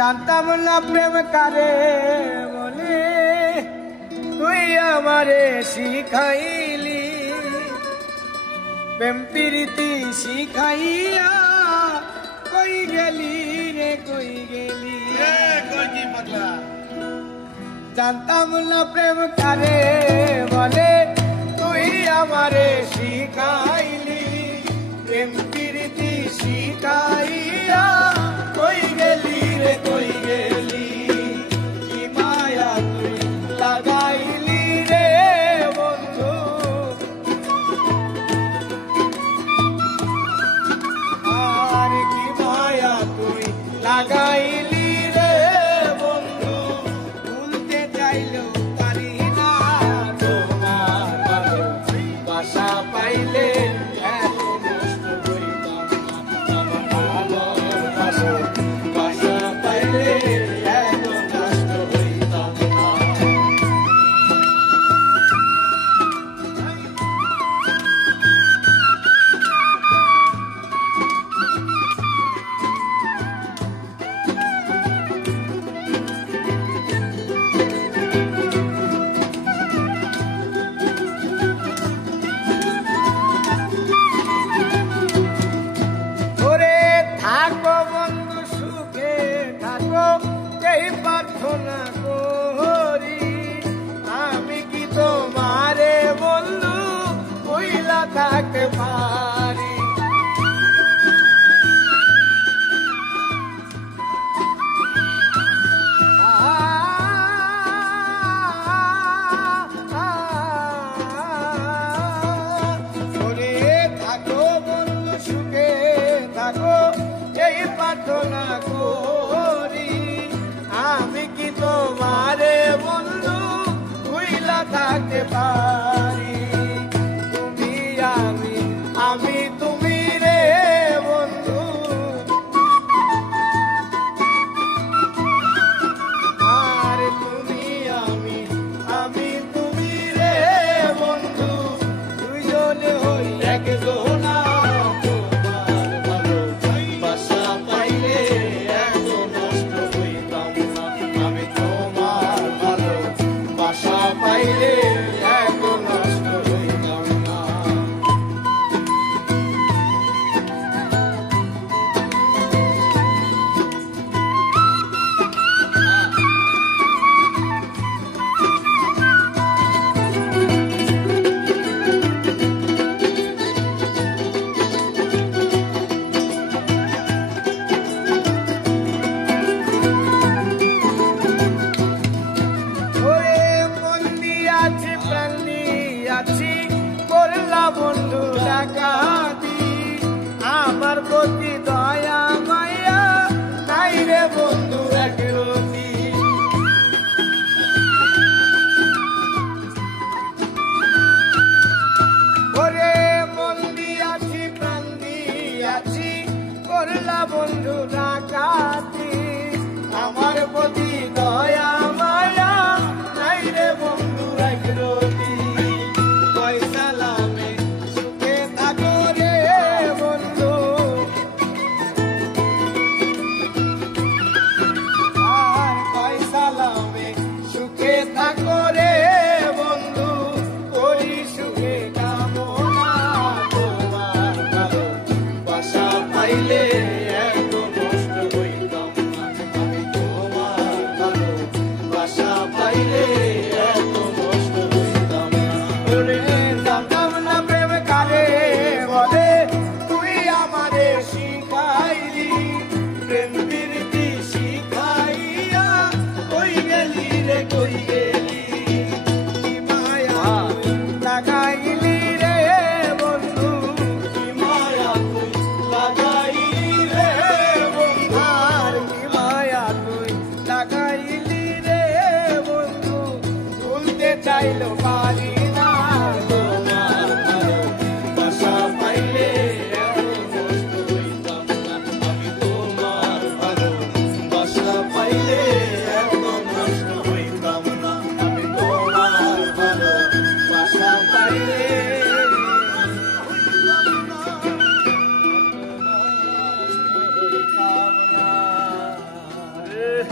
জানতাম না প্রেম কারে বলে, তুই আমারে শিখাইলি। প্রেম প্রীতি শিখাইয়া কই গেলি রে কই গেলি। জানতাম না প্রেম কারে বলে, তুই আমারে শিখাইলি। প্রেম প্রীতি শিখাইয়া কই গেলি রে কই গেলি। কি মায়া তুই লাগাইলি রে বন্ধু, আর কি মায়া তুই লাগাইলি রে বন্ধু। ভুলতে চাইলেও পারি না তোমার ভালোবাসা পাইলে। এই প্রার্থনা করি আমি কি তোমারে বললু কইলা থাকতে পারি। ওরে থাকো বন্ধু সুখে থাকো এই প্রার্থনা করি আমি কি তোমারে বন্ধু ভুইলা থাকতে পারি। তুমি আমি আমি তুমি রে বন্ধু, আর তুমি আমি আমি তুমি রে বন্ধু। দুইজনে হই একজনা তোমার ভালোবাসা পাইলে এত নষ্ট হইতাম না। আমি তোমার ভালোবাসা পাইলে এত নষ্ট হইতাম না। বন্ধু ডাকাতি আমার প্রতি দয়া মায়া নাই রে বন্ধু একরতি। ওরে মন দিয়াছি প্রাণ দিয়াছি করলা বন্ধু ডাকাতি আমার প্রতি দয়া মায়া নাই রে বন্ধু একরতি। চাইলো পারি না তোমার ভালোবাসা পাইলে এত নষ্ট হইতাম না। আমি তোমার ভালোবাসা পাইলে এত নষ্ট হইতাম না। আমি তোমার ভালোবাসা পাইলে এত নষ্ট হইতাম না।